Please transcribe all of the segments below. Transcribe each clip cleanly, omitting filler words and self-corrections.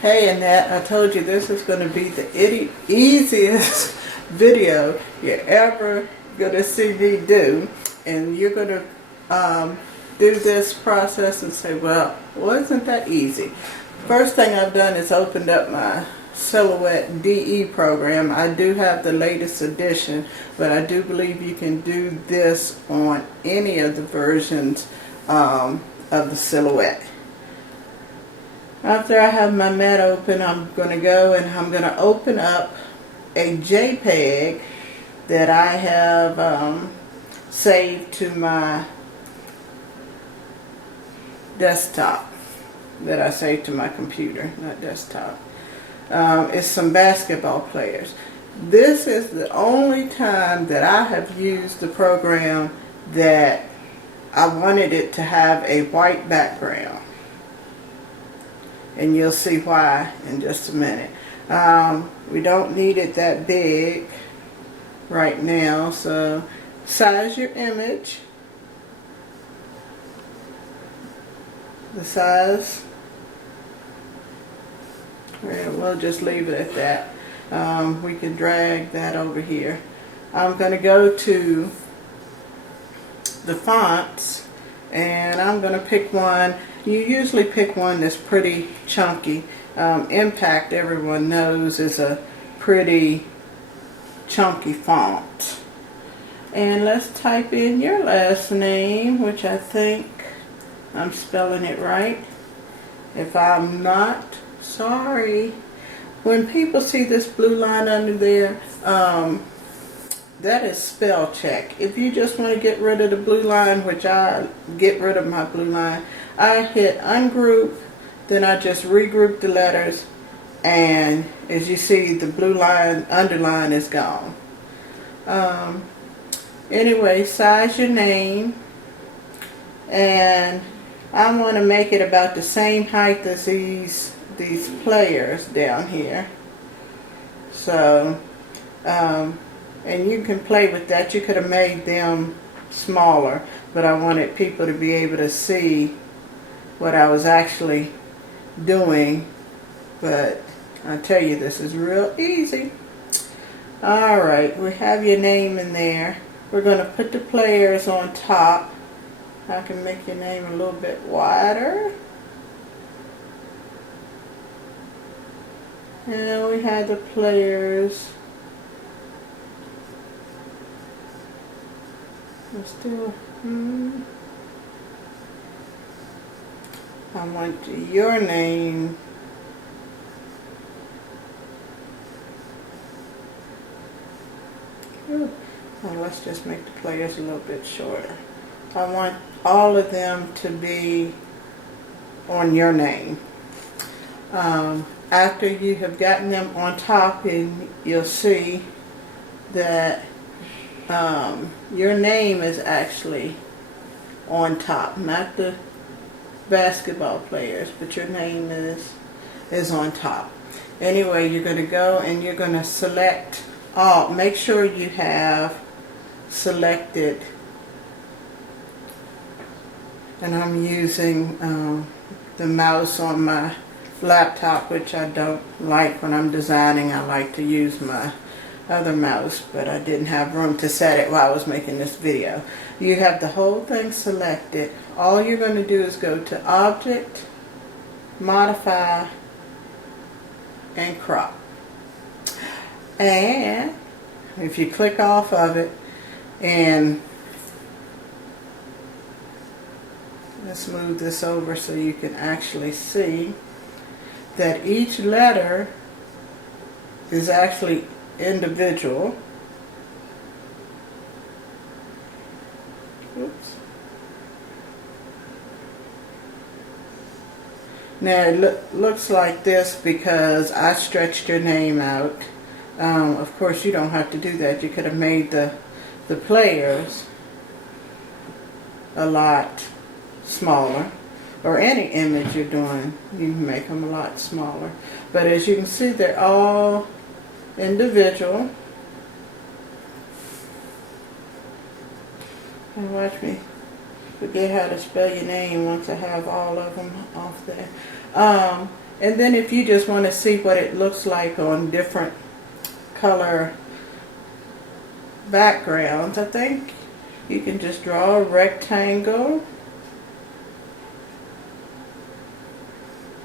Hey Annette, I told you this is going to be the easiest video you're ever going to see me do. And you're going to do this process and say, well, wasn't that easy? First thing I've done is opened up my Silhouette DE program. I do have the latest edition, but I do believe you can do this on any of the versions of the Silhouette. After I have my mat open, I'm going to go and I'm going to open up a JPEG that I have saved to my desktop, that I saved to my computer, not desktop. It's some basketball players. This is the only time that I have used the program that I wanted it to have a white background. And you'll see why in just a minute. We don't need it that big right now, so size your image. The size, we'll just leave it at that. We can drag that over here. I'm going to go to the fonts and I'm going to pick one. You usually pick one that's pretty chunky. Impact, everyone knows, is a pretty chunky font. And let's type in your last name, which I think I'm spelling it right. If I'm not, sorry. When people see this blue line under there, that is spell check. If you just want to get rid of the blue line, which I get rid of my blue line, I hit ungroup, then I just regroup the letters, and as you see, the blue line, underline is gone. Anyway, size your name, and I want to make it about the same height as these players down here. So, and you can play with that. You could have made them smaller, but I wanted people to be able to see what I was actually doing. But I tell you, this is real easy. Alright, we have your name in there. We're going to put the players on top. I can make your name a little bit wider. And we have the players. Let's do I want your name well, let's just make the players a little bit shorter. I want all of them to be on your name. After you have gotten them on top, and you'll see that your name is actually on top, not the basketball players, but your name is on top. Anyway, you're going to go and you're going to select all. Make sure you have selected, and I'm using the mouse on my laptop, which I don't like when I'm designing. I like to use my other mouse, but I didn't have room to set it while I was making this video. You have the whole thing selected. All you're going to do is go to Object, Modify, and Crop. And if you click off of it, and let's move this over so you can actually see that each letter is actually individual. Oops. Now it looks like this because I stretched your name out. Of course, you don't have to do that. You could have made the players a lot smaller, or any image you're doing, you can make them a lot smaller. But as you can see, they're all individual. And watch me forget how to spell your name once I have all of them off there. And then if you just want to see what it looks like on different color backgrounds, I think you can just draw a rectangle.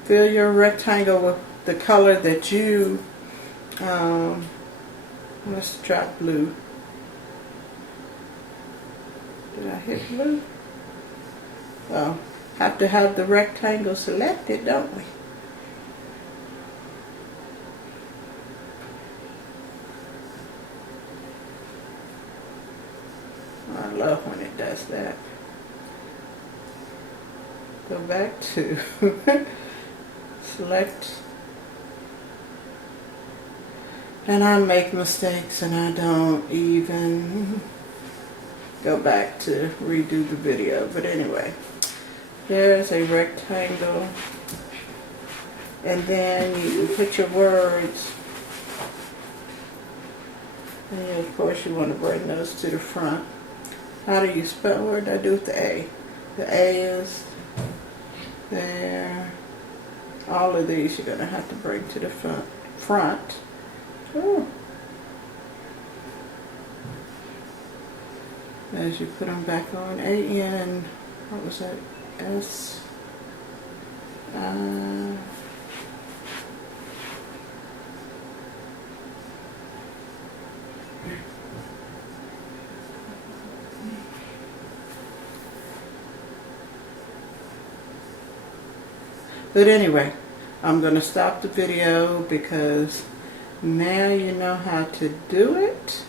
Fill your rectangle with the color that you, let's try blue. Did I hit blue? Oh, have to have the rectangle selected, don't we? I love when it does that. Go back to select. And I make mistakes and I don't even go back to redo the video. But anyway, there's a rectangle. And then you put your words. And of course you want to bring those to the front. How do you spell? What did I do with the A? The A is there. All of these you're going to have to bring to the front. Ooh. As you put them back on, A-N, what was that? S. But anyway, I'm going to stop the video because now you know how to do it.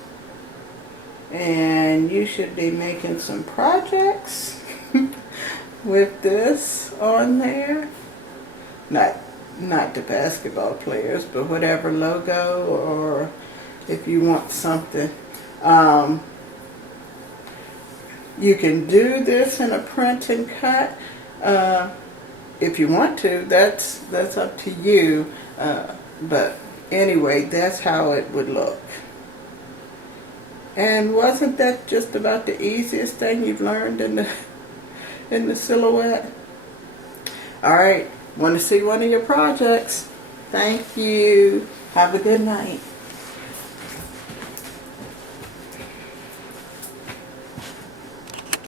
And you should be making some projects with this on there. Not the basketball players, but whatever logo, or if you want something. You can do this in a print and cut. If you want to, that's up to you. But anyway, that's how it would look. And wasn't that just about the easiest thing you've learned in the silhouette? Alright, want to see one of your projects? Thank you. Have a good night.